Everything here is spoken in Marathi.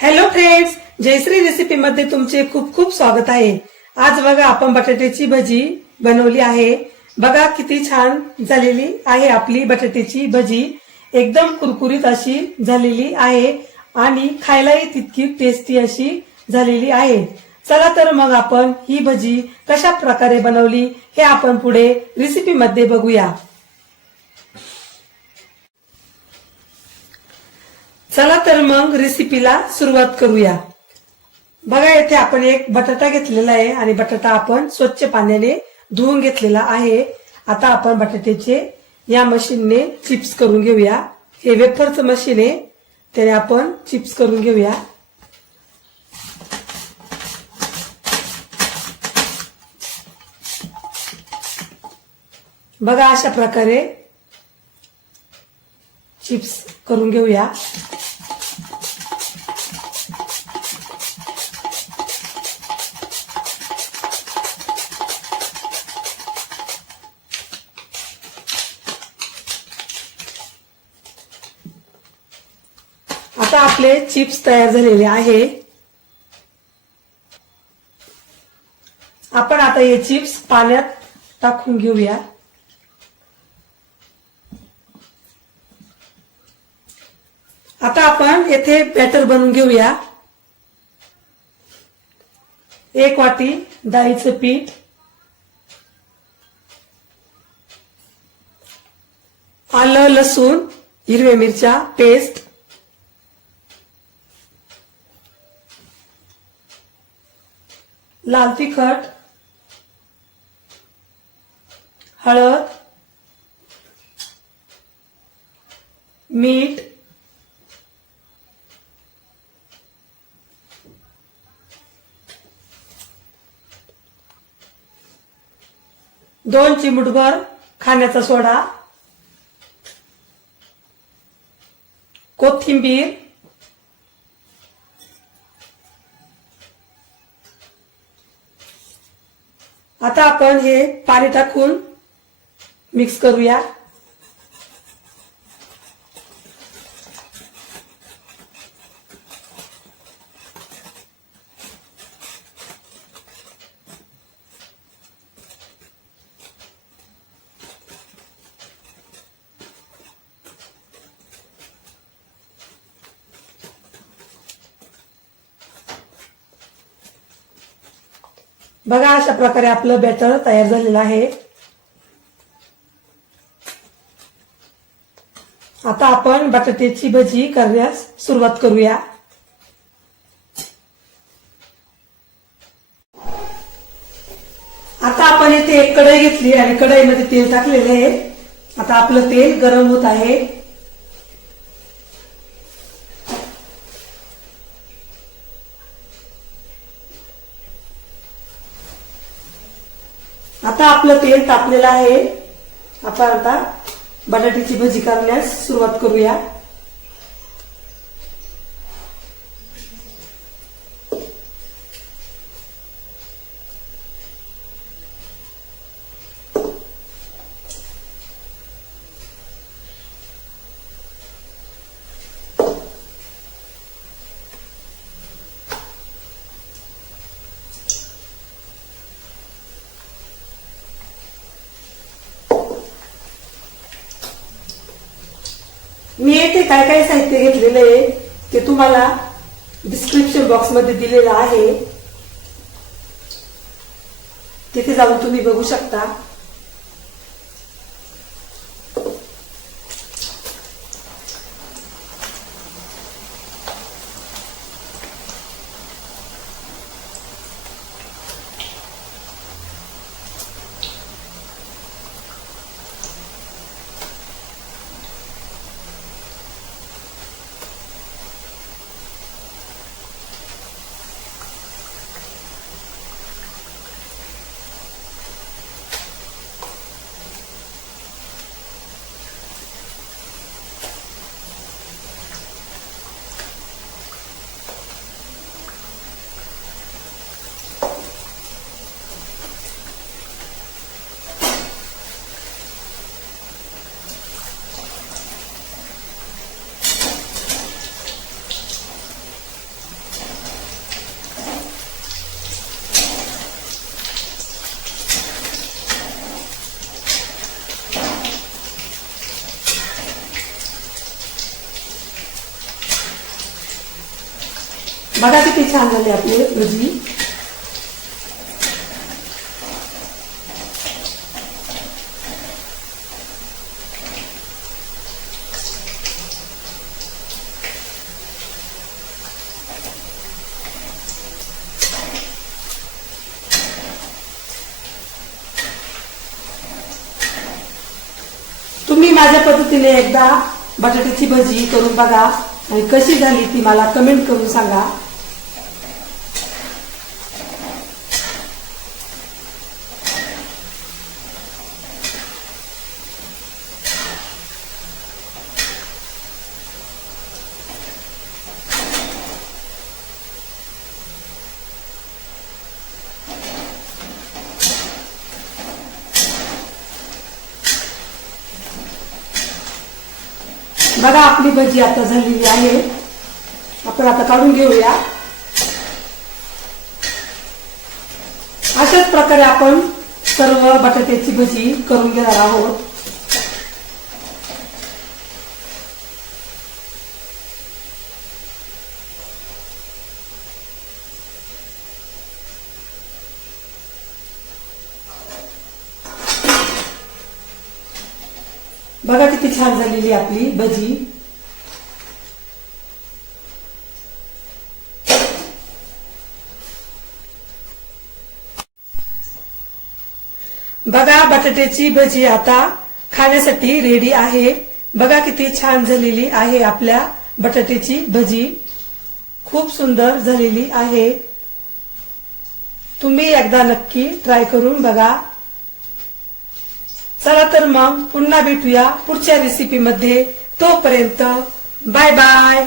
हॅलो फ्रेंड्स, जयश्री रेसिपी मध्ये तुमचे खूप खूप स्वागत आहे। आज बघा आपण बटाट्याची भजी बनवली आहे। बघा किती छान झालेली आहे आपली बटाट्याची भजी, एकदम कुरकुरीत अशी झालेली आहे आणि खायलाही तितकी टेस्टी अशी झालेली आहे। चला तर मग आपण ही भजी कशा प्रकारे बनवली हे आपण पुढे रेसिपी मध्ये बघूया। चला तर मग रेसिपीला सुरुवात करूया। बघा येथे आपण एक बटाटा घेतलेला आहे आणि बटाटा आपण स्वच्छ पाण्याने धुवून घेतलेला आहे। आता आपण बटाट्याचे या मशीनने चिप्स करून घेऊया। हे वेफरचं मशीन आहे, त्याने आपण चिप्स करून घेऊया। बघा अशा प्रकारे चिप्स करून घेऊया। आता आपले चिप्स तयार झालेले आहे। आपण आता हे चिप्स पाण्यात टाकून घेऊया। आता आपण येथे बॅटर बनवून घेऊया। 1 वाटी डाळीचं पीठ, आलं लसूण हिरव्या मिरच्या पेस्ट, लाल तिखट, हळद, मीठ, दोन चिमूटभर खाण्याचा सोडा, कोथिंबीर, आता आपण हे पाणी टाकून मिक्स करूया। बघा अशा प्रकारे आपलं बॅटर तयार झालेलं आहे। आता आपण बटाट्याची भजी करण्यास सुरुवात करूया। आता आपण इथे एक कढई घेतली आणि कढईमध्ये तेल टाकलेले आहे। आता आपलं तेल गरम होत आहे। आता आपलं तेल तापलेलं आहे। आपण आता बटाट्याची भजी करण्यास सुरुवात करूया। मी येथे काय काय साहित्य घेतलेलं आहे ते तुम्हाला डिस्क्रिप्शन बॉक्स मध्ये दिलेलं आहे, तिथे जाऊन तुम्ही बघू शकता। बघा किती छान झाली आपली भजी. तुम्ही माझ्या पद्धतीने एकदा बटाट्याची भजी करून बघा आणि कशी झाली ती मला कमेंट करून सांगा. बघा आपली भजी आता झालेली आहे. आपण आता काढून घेऊया. अशाच प्रकारे आपण सर्व बटाट्याची भजी करून घेणार आहोत. बघा किती छान झालेली आपली भजी. बघा बटाट्याची भजी आता खाण्यासाठी रेडी आहे. बघा किती छान झालेली आहे आपल्या बटाट्याची भजी. खूप सुंदर झालेली आहे. तुम्ही एकदा नक्की ट्राय करून बघा. चला तर मग पुन्हा भेटूया पुढच्या रेसिपी मध्ये. तोपर्यंत बाय बाय.